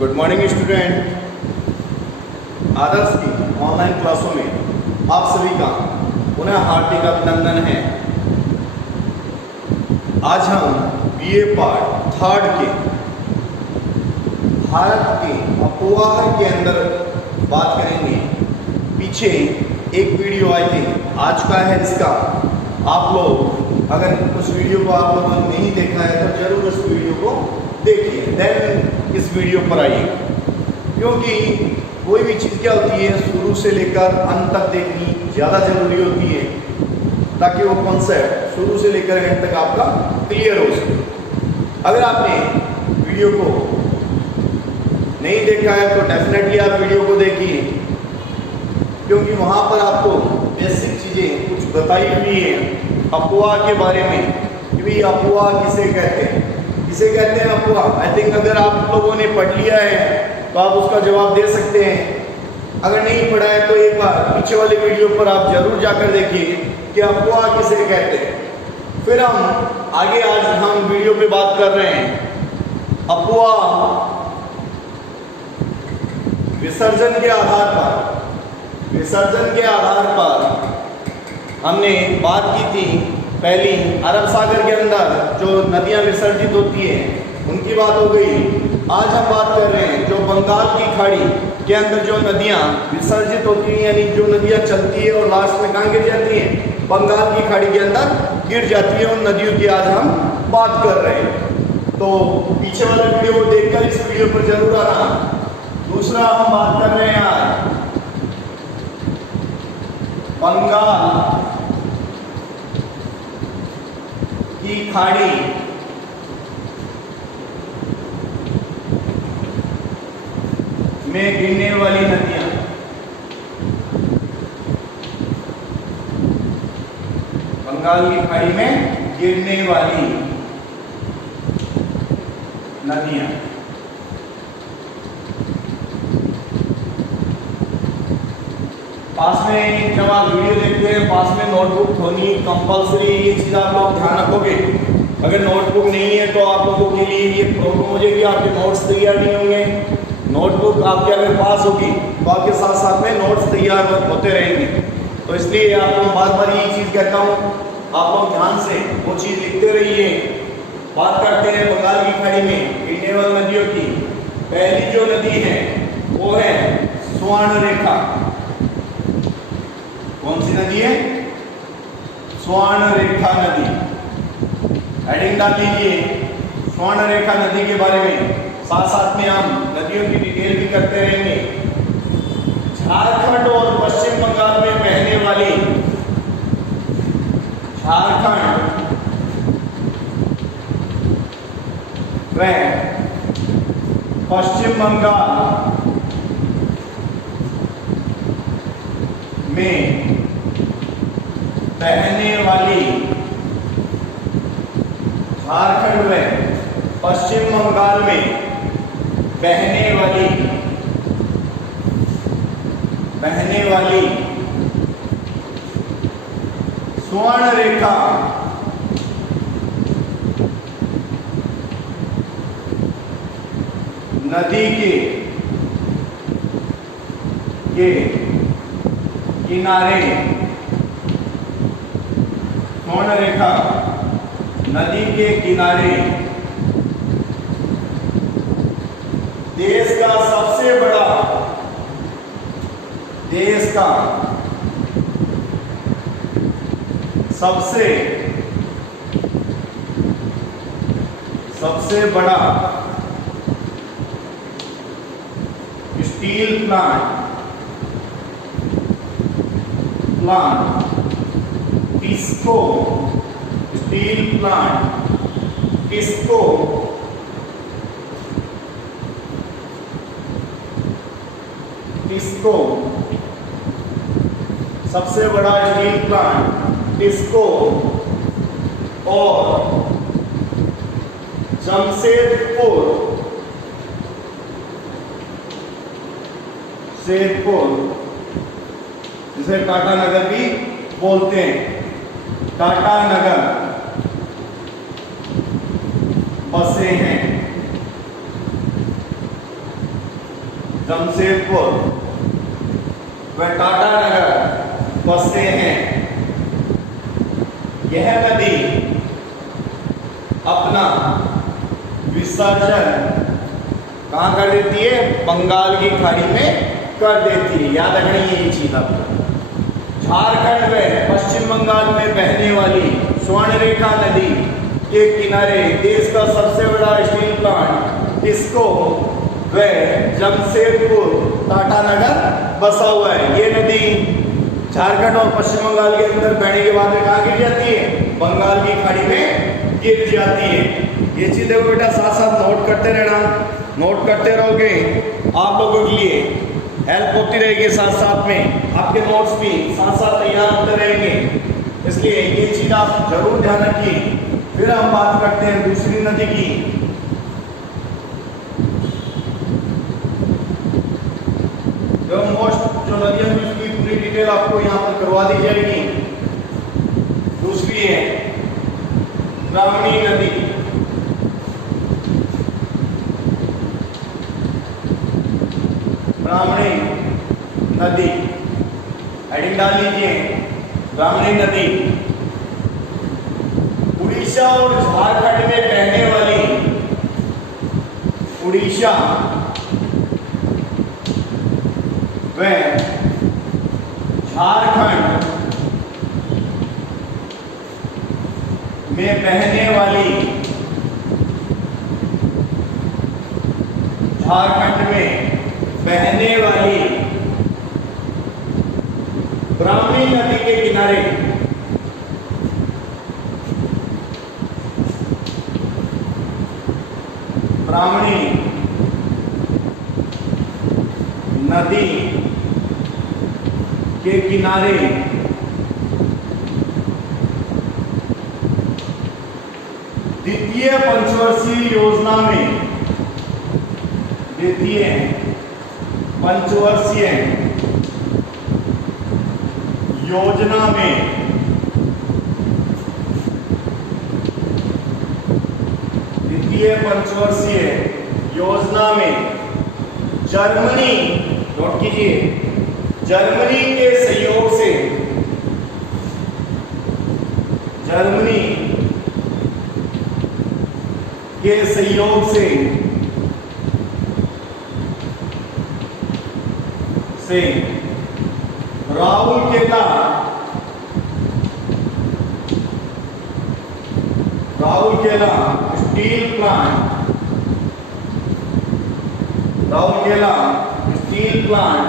Good morning student. आदर्श की online क्लासों में आप सभी का पुनः हार्दिक अभिनंदन है। आज हम बीए पार्ट 3 के भारत के अफवाह के अंदर बात करेंगे। पीछे एक वीडियो आई थी, आज का है इसका। आप लोग अगर उस वीडियो को आप लोगों ने नहीं देखा है तो जरूर उस वीडियो को देखिए, देन इस वीडियो पर आइए, क्योंकि कोई भी चीज़ क्या होती है शुरू से लेकर अंत तक देखनी ज़्यादा ज़रूरी होती है, ताकि वो कॉन्सेप्ट शुरू से लेकर एंड तक आपका क्लियर हो सके। अगर आपने वीडियो को नहीं देखा है तो डेफिनेटली आप वीडियो को देखिए, क्योंकि वहाँ पर आपको बेसिक चीज़ें कुछ बताई हुई हैं अफवाह के बारे में कि भाई अफवाह किसे कहते हैं, किसे कहते हैं अफवाह। आई थिंक अगर आप लोगों ने पढ़ लिया है तो आप उसका जवाब दे सकते हैं। अगर नहीं पढ़ा है तो एक बार पीछे वाले वीडियो पर आप जरूर जाकर देखिए कि अफवाह किसे कहते हैं। फिर हम आगे आज हम वीडियो पे बात कर रहे हैं अफवाह विसर्जन के आधार पर। विसर्जन के आधार पर हमने बात की थी पहली, अरब सागर के अंदर जो नदियां विसर्जित होती हैं उनकी बात हो गई। आज हम बात कर रहे हैं जो बंगाल की खाड़ी के अंदर जो नदियां विसर्जित होती हैं, यानी जो नदियां चलती है और लास्ट में कहाँ गिर जाती हैं, बंगाल की खाड़ी के अंदर गिर जाती है। उन नदियों की आज हम बात कर रहे हैं, तो पीछे वाला वीडियो को देखकर इस वीडियो पर जरूर आना। दूसरा हम बात कर रहे हैं आज बंगाल की खाड़ी में गिरने वाली नदियां। बंगाल की खाड़ी में गिरने वाली नदियां। पास में जब आप वीडियो देखते हैं पास में नोटबुक होनी कंपलसरी, ये चीज़ आप लोग ध्यान रखोगे। अगर नोटबुक नहीं है तो आप लोगों के लिए ये प्रॉब्लम हो जाएगी, आपके नोट्स तैयार नहीं होंगे। नोटबुक आपके अगर पास होगी तो आपके साथ साथ में नोट्स तैयार होते रहेंगे। तो इसलिए आपको बार बार यही चीज़ कहता हूँ, आप लोग ध्यान से वो चीज़ लिखते रहिए। बात करते हैं बंगाल की खाड़ी में गिरने वाली नदियों की। पहली जो नदी है वो है स्वर्ण रेखा। कौन सी नदी है? स्वर्ण रेखा नदी। हेडिंग डाल लीजिए स्वर्ण रेखा नदी के बारे में, साथ साथ में हम नदियों की डिटेल भी करते रहेंगे। झारखंड और पश्चिम बंगाल में बहने वाली, झारखंड व पश्चिम बंगाल में बहने वाली, झारखंड में पश्चिम बंगाल में बहने वाली स्वर्ण रेखा नदी के किनारे, स्वर्ण रेखा नदी के किनारे देश का सबसे बड़ा, देश का सबसे बड़ा steel plant TISCO steel plant, TISCO सबसे बड़ा स्टील प्लांट टिस्को और जमशेदपुर जिसे टाटा नगर भी बोलते हैं, टाटा नगर बसे हैं। जमशेदपुर व टाटानगर बसते हैं। यह नदी अपना विसर्जन कहाँ कर देती है? बंगाल की खाड़ी में कर देती है। याद रखनी है ये चीज आपको। झारखंड में पश्चिम बंगाल में बहने वाली स्वर्णरेखा नदी के किनारे देश का सबसे बड़ा स्टील प्लांट किसको? वह जमशेदपुर टाटानगर बसा हुआ है। ये नदी झारखंड और पश्चिम बंगाल के अंदर बहने के बाद में कहाँ गिर जाती है? बंगाल की खाड़ी में गिर जाती है। ये चीज देखो बेटा, साथ साथ नोट करते रहना। नोट करते रहोगे आप लोगों के लिए हेल्प होती रहेगी, साथ साथ में आपके नोट्स भी साथ साथ तैयार होते रहेंगे। इसलिए ये चीज आप जरूर ध्यान रखिए। फिर हम बात करते हैं दूसरी नदी की। जो मोस्ट जो नदी है उसकी पूरी डिटेल आपको यहाँ पर करवा दी जाएगी। दूसरी है ब्राह्मणी नदी। ब्राह्मणी नदी हेडिंग डाल लीजिए, ब्राह्मणी नदी उड़ीसा और झारखंड में बहने वाली, उड़ीसा व झारखंड में बहने वाली, झारखंड में बहने वाली ब्राह्मणी नदी के किनारे ब्राह्मणी नदी के किनारे द्वितीय पंचवर्षीय योजना में, द्वितीय पंचवर्षीय योजना में द्वितीय पंचवर्षीय योजना में जर्मनी, नोट कीजिए, जर्मनी के सहयोग से, जर्मनी के सहयोग से Rourkela steel plant, Rourkela steel plant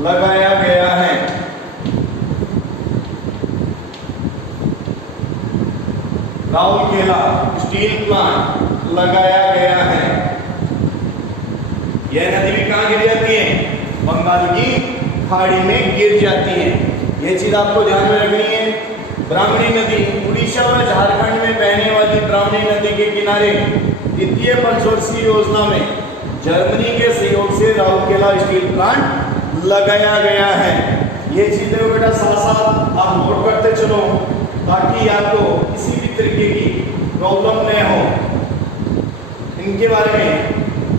लगाया गया है। राउरकेला स्टील प्लांट लगाया गया है। यह नदी भी कहाँ गिर जाती है? बंगाल की खाड़ी में गिर जाती है। यह चीज आपको ध्यान में रखनी है। ब्राह्मणी नदी उड़ीसा व झारखंड में बहने वाली ब्राह्मणी नदी के किनारे द्वितीय पंचवर्षीय योजना में जर्मनी के सहयोग से राउरकेला स्टील प्लांट लगाया गया है। ये चीजें बेटा साथ साथ आप नोट करते चलो, ताकि आपको किसी भी तरीके की प्रॉब्लम न हो। इनके बारे में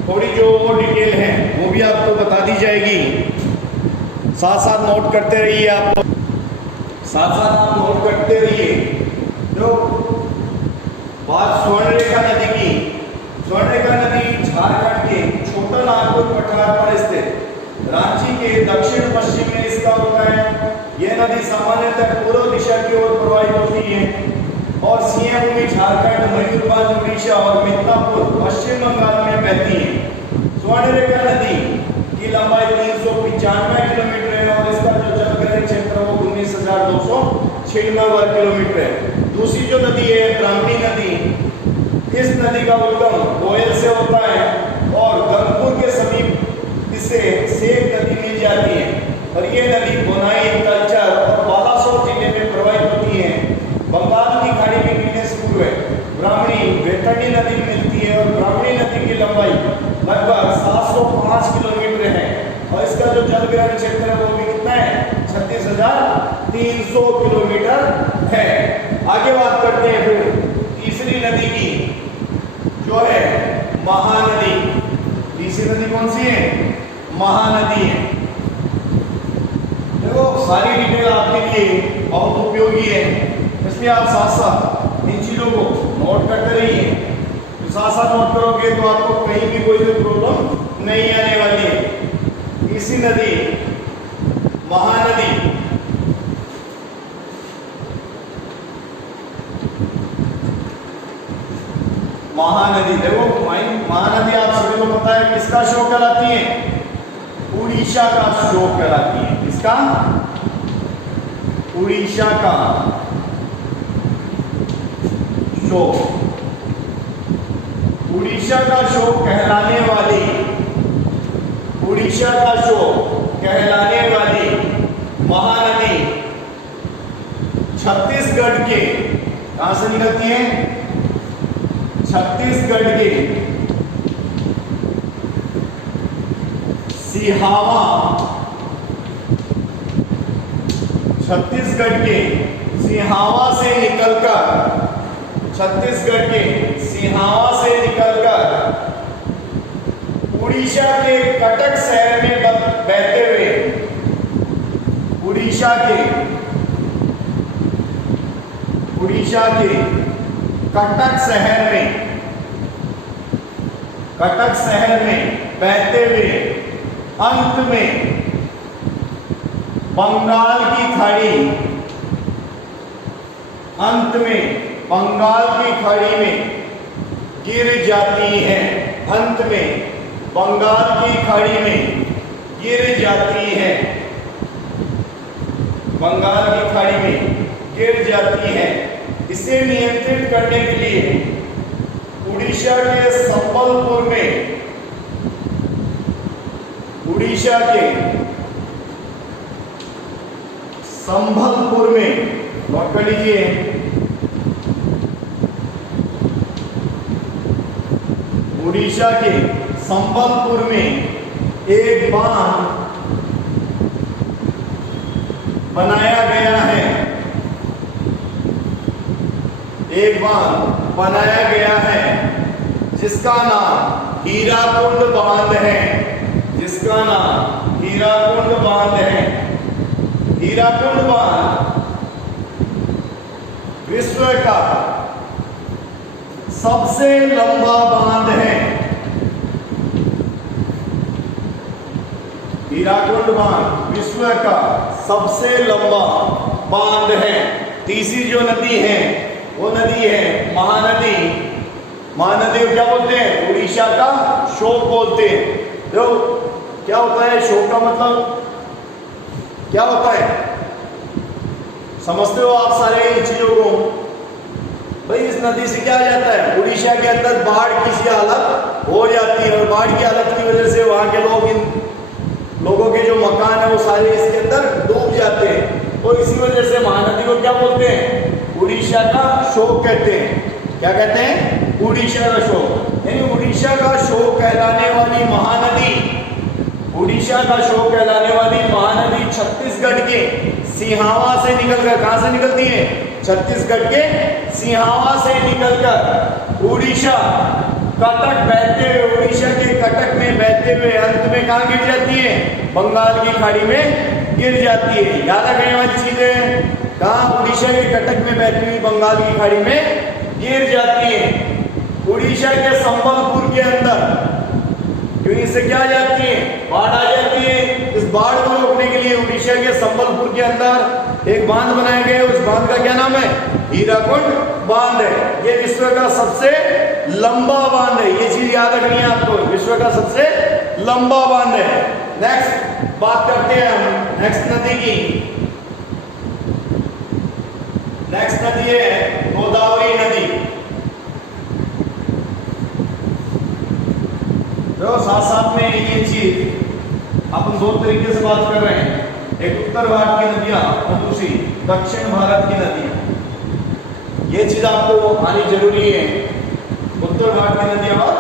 थोड़ी जो डिटेल है वो भी आपको बता दी जाएगी। साथ साथ नोट करते रहिए, आप साथ साथ आप नोट करते रहिए। जो बात स्वर्णरेखा नदी की, स्वर्णरेखा नदी झारखंड के छोटा नागपुर पठार पर स्थित रांची के दक्षिण पश्चिम में इसका होता है। यह नदी सामान्यतः पूर्व दिशा की ओर प्रवाहित होती है और सीएम भूमि झारखंड, मयूरभंज उड़ीसा और मिदनापुर पश्चिम बंगाल में बहती है। स्वर्णरेखा नदी की लंबाई 395 किलोमीटर है और इसका जो जलग्रहण क्षेत्र है वो 19,296 वर्ग किलोमीटर है। दूसरी जो नदी है ब्राह्मणी नदी, इस नदी का उद्गम कोयल से होता है और गंगपुर के समीप इसे सेक नदी मिल जाती है और ये नदी बोनाई, तलचर और बालासोर जिले में प्रवाहित होती है। बंगाल की खाड़ी में गिरने से पूर्व ब्राह्मणी वैतरणी नदी मिलती है और ब्राह्मणी नदी की लंबाई लगभग 705 किलोमीटर है और इसका जो जलग्रहण क्षेत्र है वो भी कितना है? 36,300 किलोमीटर है। आगे बात करते हैं फिर तीसरी नदी की, जो है महानदी। महानदी है। देखो सारी डिटेल आपके लिए बहुत उपयोगी है, इसलिए आप साथ साथ इन चीजों को नोट करते रहिए। तो साथ साथ नोट करोगे तो आपको कहीं भी कोई भी प्रॉब्लम नहीं आने वाली है। इसी नदी महानदी महानदी, देखो महानदी आप सभी को पता है किसका शोक कहलाती है? उड़ीसा का शोक कहलाती है। किसका? उड़ीसा का शोक। उड़ीसा का शोक कहलाने वाली, उड़ीसा का शोक कहलाने वाली महानदी छत्तीसगढ़ के, कहां से निकलती है? छत्तीसगढ़ के सिहावा, छत्तीसगढ़ के सिहावा से निकलकर, छत्तीसगढ़ के सिहावा से निकलकर उड़ीसा के कटक शहर में बहते हुए, उड़ीसा के कटक शहर में बहते हुए अंत में बंगाल की खाड़ी, अंत में बंगाल की खाड़ी में गिर जाती है। अंत में बंगाल की खाड़ी में गिर जाती है, बंगाल की खाड़ी में गिर जाती है। इसे नियंत्रित करने के लिए उड़ीसा के संबलपुर में, उड़ीसा के संबलपुर में, नोट कर लीजिए, उड़ीसा के संबलपुर में एक बांध बनाया गया है, एक बांध बनाया गया है जिसका नाम हीराकुंड बांध है, जिसका नाम हीराकुंड बांध है। हीराकुंड बांध विश्व का सबसे लंबा बांध है। हीराकुंड बांध विश्व का सबसे लंबा बांध है। तीसरी जो नदी है वो नदी है महानदी। महानदी को क्या बोलते हैं? उड़ीसा का शोक बोलते हैं। देखो क्या होता है शोक का मतलब क्या होता है? समझते हो आप सारे इन चीजों को? भाई इस नदी से क्या जाता है, उड़ीसा के अंदर बाढ़ की हालत हो जाती है और बाढ़ की हालत की वजह से वहां के लोग, इन लोगों के जो मकान है वो सारे इसके अंदर डूब जाते हैं। और इसी वजह से महानदी को क्या बोलते हैं? उड़ीसा का शोक कहते हैं। क्या कहते हैं? उड़ीसा का शोक। यानी उड़ीसा का शोक कहलाने वाली महानदी, उड़ीसा का शोक कहलाने वाली महानदी छत्तीसगढ़ के सिहावा से निकलकर, कहां से निकलती है? छत्तीसगढ़ के सिहावा से निकलकर उड़ीसा कटक बहते हुए, उड़ीसा के कटक में बहते हुए अंत में कहां गिर जाती है? बंगाल की खाड़ी में गिर जाती है। याद रखने वाली चीज है, कहां? उड़ीसा के कटक में बहती हुई बंगाल की खाड़ी में गिर जाती है। उड़ीसा के संबलपुर के अंदर क्योंकि इससे क्या आ जाती है? बाढ़ आ जाती है। इस बाढ़ को रोकने के लिए उड़ीसा के संबलपुर के अंदर एक बांध बनाया गया है। उस बांध का क्या नाम है? हीराकुंड बांध है। ये विश्व का सबसे लंबा बांध है। ये चीज याद रखनी है आपको, विश्व का सबसे लंबा बांध है। नेक्स्ट बात करते हैं हम नेक्स्ट नदी की। नेक्स्ट नदी है गोदावरी नदी। तो साथ साथ में ये चीज अपन दो तरीके से बात कर रहे हैं, एक उत्तर भारत की नदियां और दूसरी दक्षिण भारत की नदियां। ये चीज आपको आनी जरूरी है, उत्तर भारत की नदियां और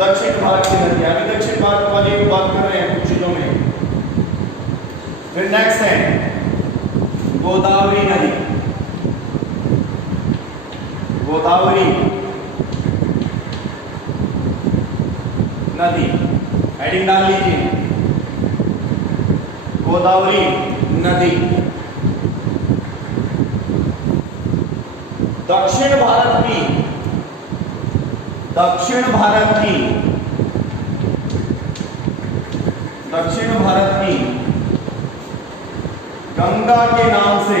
दक्षिण भारत की नदियां। अभी दक्षिण भारत वाली की बात कर रहे हैं कुछ चीजों में। फिर नेक्स्ट है गोदावरी नदी। गोदावरी नदी हेडिंग डाल लीजिए। गोदावरी नदी। दक्षिण भारत की गंगा के नाम से,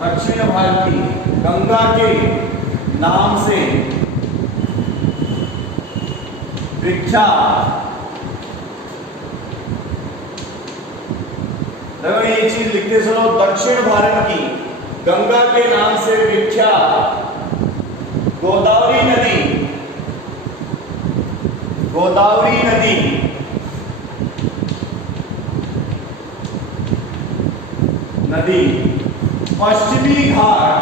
दक्षिण भारत की गंगा के नाम से विख्यात। देखो ये चीज लिखते चलो, दक्षिण भारत की गंगा के नाम से विख्यात गोदावरी नदी पश्चिमी घाट,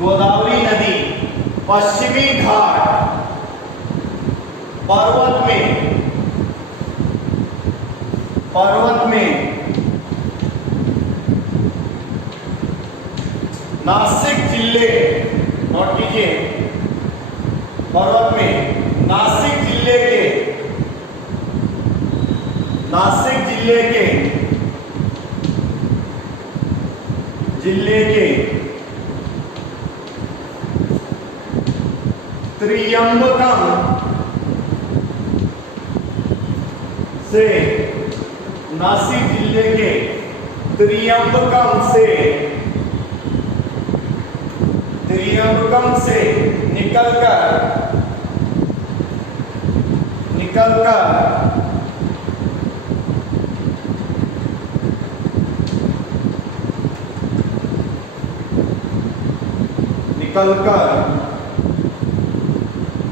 गोदावरी नदी पश्चिमी घाट पर्वत में नासिक जिले, नोट कीजिए, पर्वत में नासिक जिले के त्रियंबकम से, नासिक जिले के त्रियंबकम से निकलकर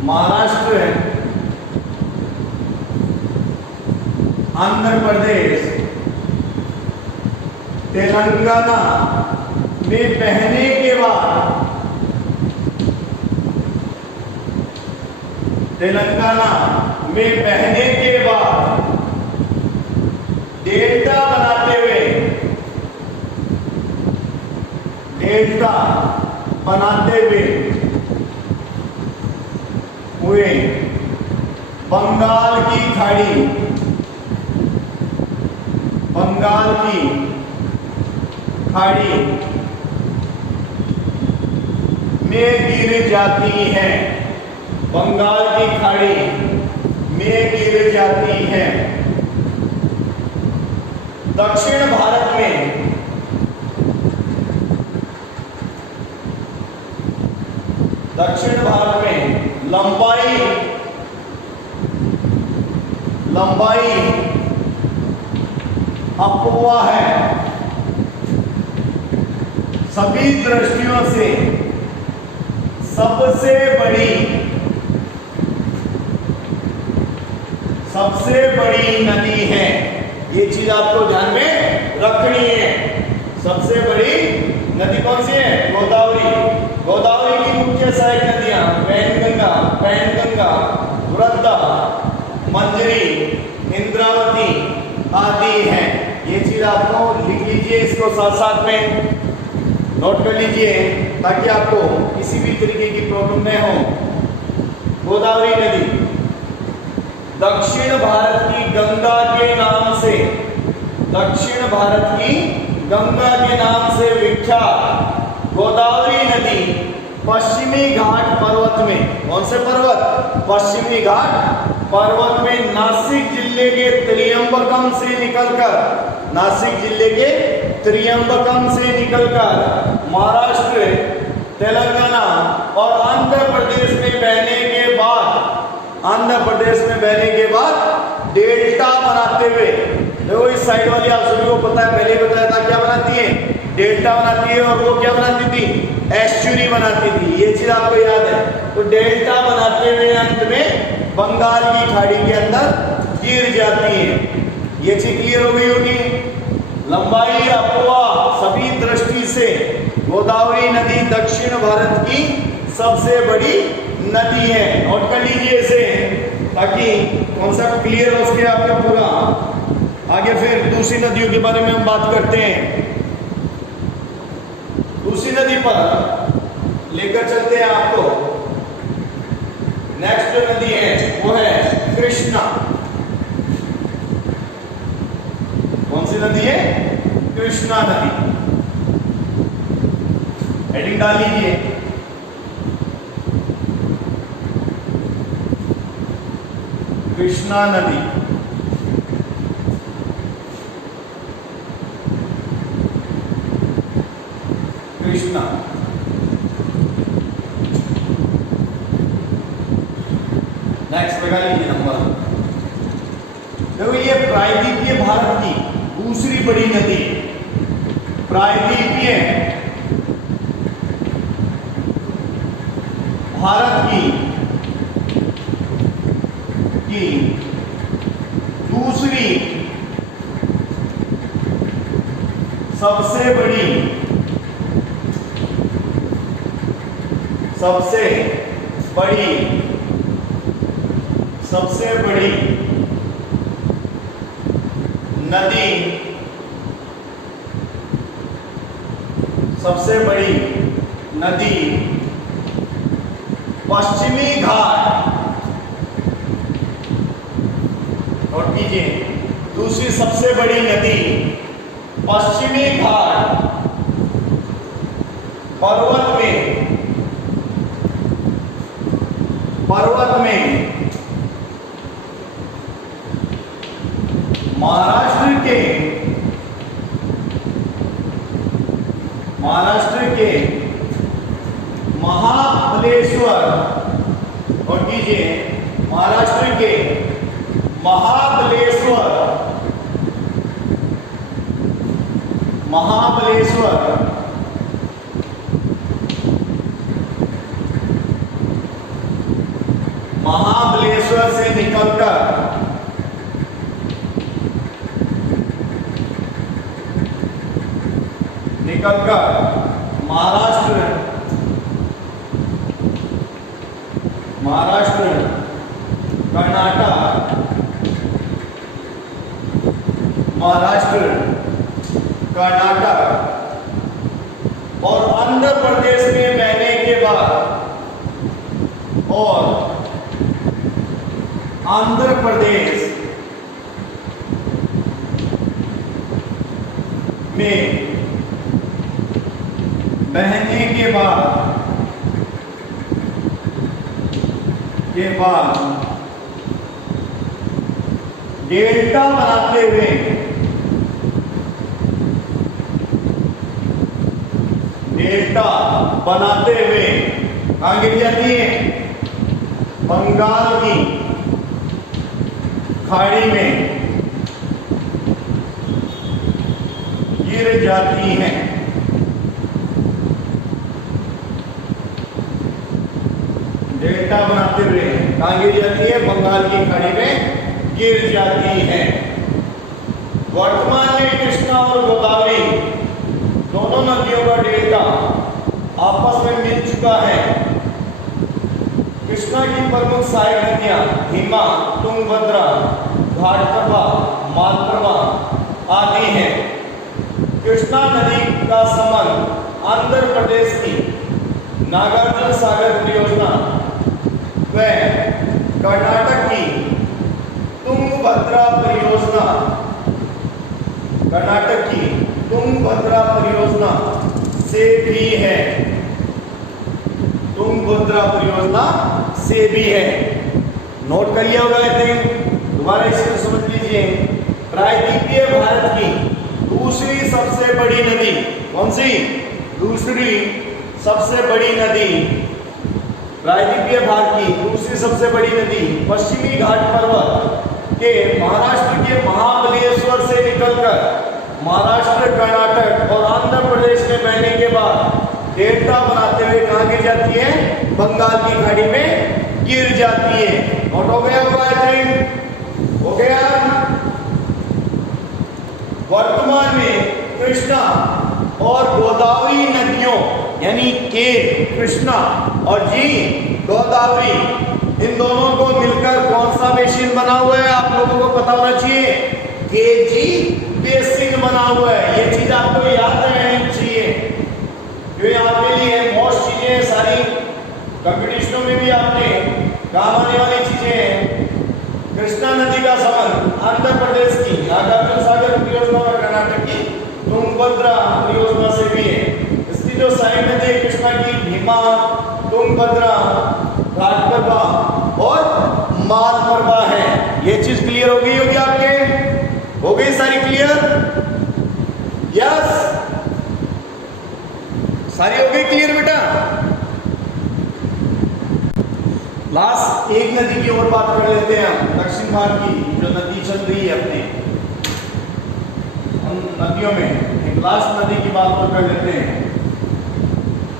महाराष्ट्र, आंध्र प्रदेश, तेलंगाना में बहने के बाद, डेल्टा बनाते हुए बंगाल की खाड़ी में गिर जाती है, बंगाल की खाड़ी में गिर जाती है। दक्षिण भारत में लंबाई अफवाह है, सभी दृष्टियों से सबसे बड़ी नदी है। ये चीज आपको ध्यान में रखनी है। सबसे बड़ी नदी कौन सी है? गोदावरी की मुख्य सहायक नदियां पैनगंगा, वृद्धा, मंजरी, इंद्रावती आदि हैं। ये चीज आपको लिख लीजिए, इसको साथ में नोट कर लीजिए ताकि आपको किसी भी तरीके की प्रॉब्लम न हो। गोदावरी नदी दक्षिण भारत की गंगा के नाम से विख्यात गोदावरी नदी पश्चिमी घाट पर्वत में, कौन से पर्वत? पश्चिमी घाट पर्वत में नासिक जिले के त्रियंबकम से निकलकर महाराष्ट्र, तेलंगाना और आंध्र प्रदेश में बहने के बाद डेल्टा बनाते हुए, देखो इस साइड वाली आप सभी को पता है, पहले ही बताया था, क्या बनाती है? डेल्टा बनाती है। और वो क्या बनाती थी? एस्चुरी बनाती थी। ये चीज आपको याद है। तो डेल्टा बनाते हुए अंत में बंगाल की खाड़ी के अंदर गिर जाती है। ये चीज क्लियर हो गई होगी। लंबाई अफवाह सभी दृष्टि से गोदावरी नदी दक्षिण भारत की सबसे बड़ी नदी है। नोट कर लीजिए इसे ताकि कॉन्सेप्ट क्लियर हो सके आपका पूरा। आगे फिर दूसरी नदियों के बारे में हम बात करते हैं। दूसरी नदी पर लेकर चलते हैं आपको। नेक्स्ट नदी है वो है कृष्णा। कौन सी नदी है? कृष्णा नदी। हेडिंग डाल लीजिए। कृष्णा नदी। कृष्णा। नेक्स्ट लगा लीजिए नंबर। देखो ये प्रायद्वीपीय भारत की दूसरी बड़ी नदी। प्रायद्वीपीय भारत की दूसरी सबसे बड़ी नदी पश्चिमी घाट। नोट कीजिए, दूसरी सबसे बड़ी नदी पश्चिमी घाट पर्वत में महाराष्ट्र के महाबलेश्वर। और कीजिए, महाराष्ट्र के महाबलेश्वर से निकलकर महाराष्ट्र कर्नाटक और आंध्र प्रदेश में बहने के बाद आंध्र प्रदेश में बहने के बाद डेल्टा बनाते हुए कहां गिर जाती है? बंगाल की खाड़ी में गिर जाती है। डेल्टा बनाते हुए कहां गिर जाती है? बंगाल की खाड़ी में गिर जाती है। वर्तमान में कृष्णा और गोदावरी दोनों नदियों का डेल्टा आपस में मिल चुका है। कृष्णा की प्रमुख सहायक नदियां भीमा, तुंगभद्रा, घाटप्रभा, मालप्रभा आदि हैं। कृष्णा नदी का संबंध आंध्र प्रदेश की नागार्जुन सागर परियोजना व कर्नाटक की तुंगभद्रा परियोजना से भी है। नोट करिए होगा आई थिंक, दोबारा इसको समझ लीजिए। प्रायद्वीपीय भारत की दूसरी सबसे बड़ी नदी कौन सी? दूसरी सबसे बड़ी नदी प्रायद्वीपीय भारत की दूसरी सबसे बड़ी नदी पश्चिमी घाट पर्वत के महाराष्ट्र के महाबलेश्वर से निकलकर महाराष्ट्र, कर्नाटक और आंध्र प्रदेश में बहने के बाद डेल्टा बनाते हुए कहां गिर जाती है? बंगाल की खाड़ी में गिर जाती है। नोट हो गया होगा आई थिंक, हो गया। वर्तमान में कृष्णा और गोदावरी नदियों यानी के कृष्णा और जी गोदावरी, इन दोनों को मिलकर कौन सा बेसिन बना हुआ है? आप लोगों को पता होना चाहिए, केजी बेसिन बना हुआ है। ये चीज आपको याद रहनी चाहिए, जो आपके लिए मोस्ट चीजें सारी कंपटीशनों में भी आपने काम आने वाली चीजें हैं। कृष्णा नदी का संबंध आंध्र प्रदेश की नागार्जुन सागर परियोजना और कर्नाटक की तुंगभद्रा परियोजना से भी है। इसकी जो साइड नदी है कृष्णा की, भीमा, तुंगभद्रा, घाटप्रभा और मालप्रभा है। ये चीज क्लियर हो गई होगी आपके? हो गई सारी क्लियर? यस, सारी हो गई क्लियर बेटा? लास्ट एक नदी की और बात कर लेते हैं हम, दक्षिण भारत की जो नदी चल रही है अपने उन नदियों में एक लास्ट नदी की बात और कर लेते हैं,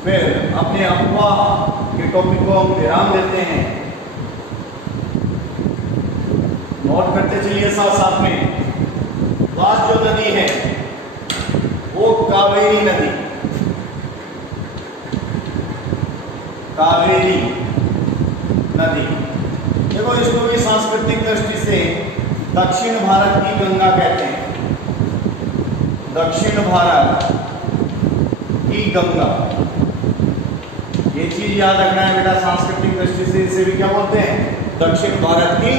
फिर अपने अफवाह के टॉपिक को हम विराम देते हैं। नोट करते चलिए साथ साथ में। लास्ट जो नदी है वो कावेरी नदी, कावेरी नदी। देखो इसको भी सांस्कृतिक दृष्टि से दक्षिण भारत की गंगा कहते हैं। दक्षिण भारत की गंगा, ये चीज याद रखना है बेटा। सांस्कृतिक दृष्टि से इसे भी क्या बोलते हैं? दक्षिण भारत की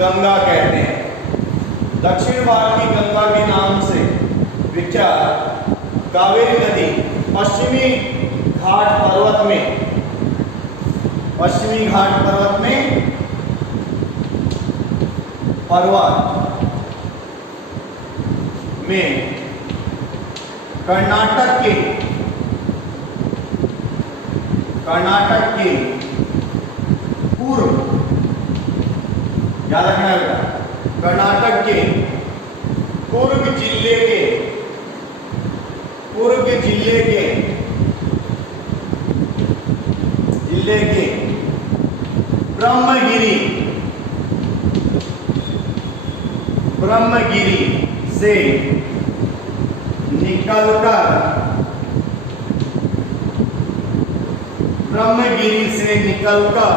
गंगा कहते हैं। दक्षिण भारत की गंगा के नाम से विख्यात कावेरी नदी पश्चिमी घाट पर्वत में, पश्चिमी घाट पर्वत में कर्नाटक के पूर्व, याद रखना है, कर्नाटक के पूर्व जिले के ब्रह्मगिरी से निकलकर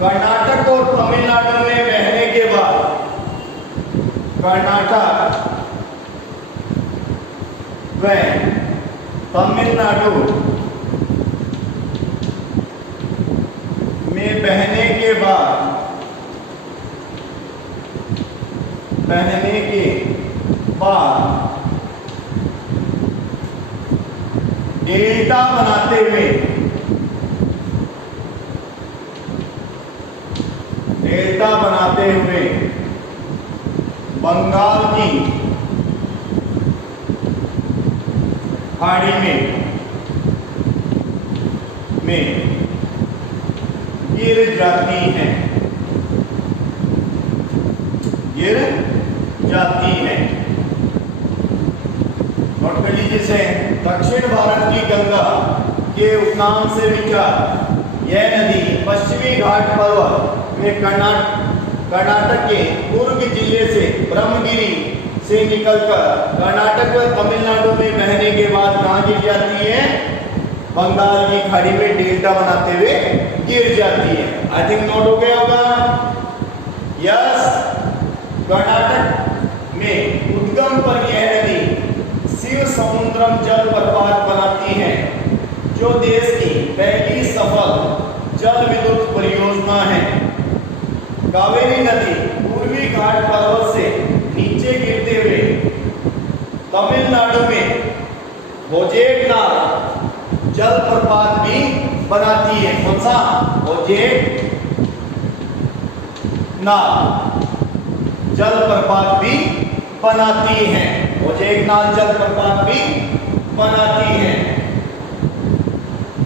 कर्नाटक और तमिलनाडु में बहने के बाद कर्नाटक व तमिलनाडु में बहने के बाद डेल्टा बनाते हुए बंगाल की खाड़ी में गिर जाती हैं। नोट कर लीजिए इसे। दक्षिण भारत की गंगा के उपनाम से विख्यात यह नदी पश्चिमी घाट पर्वत में कर्नाटक के पूर्व जिले से ब्रह्मगिरी से निकलकर कर्नाटक व तमिलनाडु में बहने के बाद कहाँ गिर जाती है? बंगाल की खाड़ी में डेल्टा बनाते हुए गिर जाती है। आई थिंक नोट हो गया होगा। यस, कर्नाटक में उद्गम पर यह नदी शिव समुद्रम जलप्रपात बनाती है, जो देश की पहली सफल जल विद्युत परियोजना है। कावेरी नदी पूर्वी घाट पर्वत से नीचे गिरते हुए तमिलनाडु में होजेकनाल जलप्रपात भी बनाती है। कौन सा? होजेकनाल जलप्रपात भी बनाती है। होजेकनाल जलप्रपात भी बनाती है।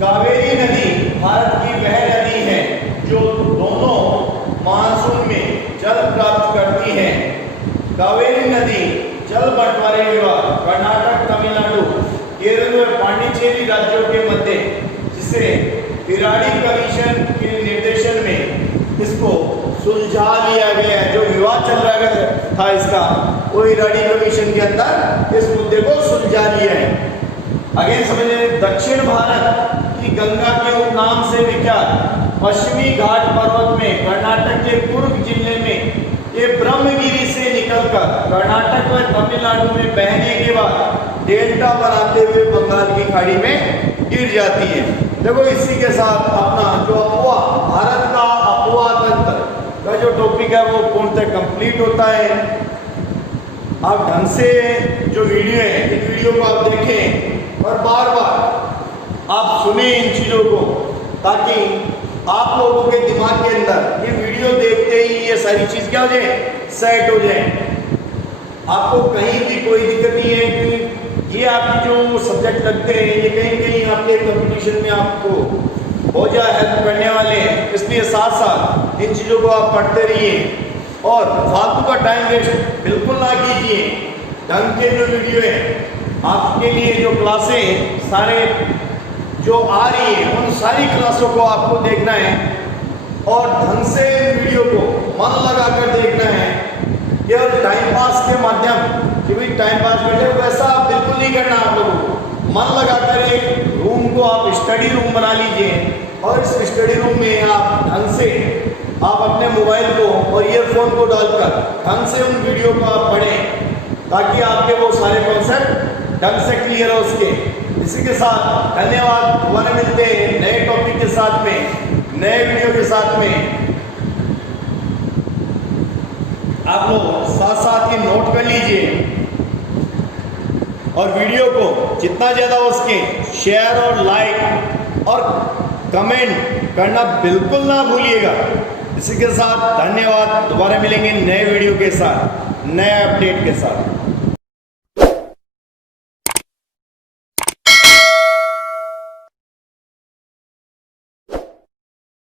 कावेरी नदी भारत की वह नदी है जो दोनों मानसून में जल प्राप्त करती है। कावेरी नदी जल बंटवारे विभाग कर्नाटक, तमिलनाडु, केरल और पांडिचेरी राज्यों के मध्य, जिसे विराड़ी कमीशन के निर्देशन में इसको सुलझा लिया गया है। जो विवाद चल रहा था इसका, वो विराड़ी कमीशन के अंदर इस मुद्दे को सुलझा लिया है। अगेन समझिए, दक्षिण भारत की गंगा के उपनाम से विख्यात पश्चिमी घाट पर्वत में कर्नाटक के पूर्व जिले में ये ब्रह्मगिरी से निकलकर कर्नाटक व तमिलनाडु में बहने के बाद डेल्टा बनाते हुए बंगाल की खाड़ी में गिर जाती है। देखो इसी के साथ अपना जो अफवाह, भारत का अफवाह जो टॉपिक है वो पूर्णतः कंप्लीट होता है। आप ढंग से जो वीडियो है, इन वीडियो को आप देखें और बार बार आप सुने इन चीज़ों को, ताकि आप लोगों के दिमाग के अंदर ये वीडियो देखते ही ये सारी चीज़ क्या हो जाए, सेट हो जाए। आपको कहीं भी कोई दिक्कत नहीं है कि ये आपकी जो सब्जेक्ट लगते हैं ये कहीं कहीं आपके कंपटीशन में आपको बहुत ज़्यादा हेल्प करने वाले हैं। इसलिए साथ साथ इन चीज़ों को आप पढ़ते रहिए और फालतू का टाइम वेस्ट बिल्कुल ना कीजिए। ढंग के जो वीडियो है आपके लिए, जो क्लासें सारे जो आ रही हैं उन सारी क्लासों को आपको देखना है और ढंग से वीडियो को मन लगा कर देखना है। यह टाइम पास के माध्यम कि भाई टाइम पास करते वैसा आप बिल्कुल नहीं करना। आप लोगों को मन लगा कर एक रूम को आप स्टडी रूम बना लीजिए और इस स्टडी रूम में आप ढंग से आप अपने मोबाइल को और ईयरफोन को डालकर ढंग से उन वीडियो को आप पढ़ें, ताकि आपके वो सारे कॉन्सेप्ट ढंग से क्लियर हो सके। इसी के साथ धन्यवाद। दोबारा मिलते हैं नए टॉपिक के साथ में, नए वीडियो के साथ में। आप लोग साथ साथ ही नोट कर लीजिए और वीडियो को जितना ज़्यादा हो सके शेयर और लाइक और कमेंट करना बिल्कुल ना भूलिएगा। इसी के साथ धन्यवाद। दोबारा मिलेंगे नए वीडियो के साथ, नए अपडेट के साथ।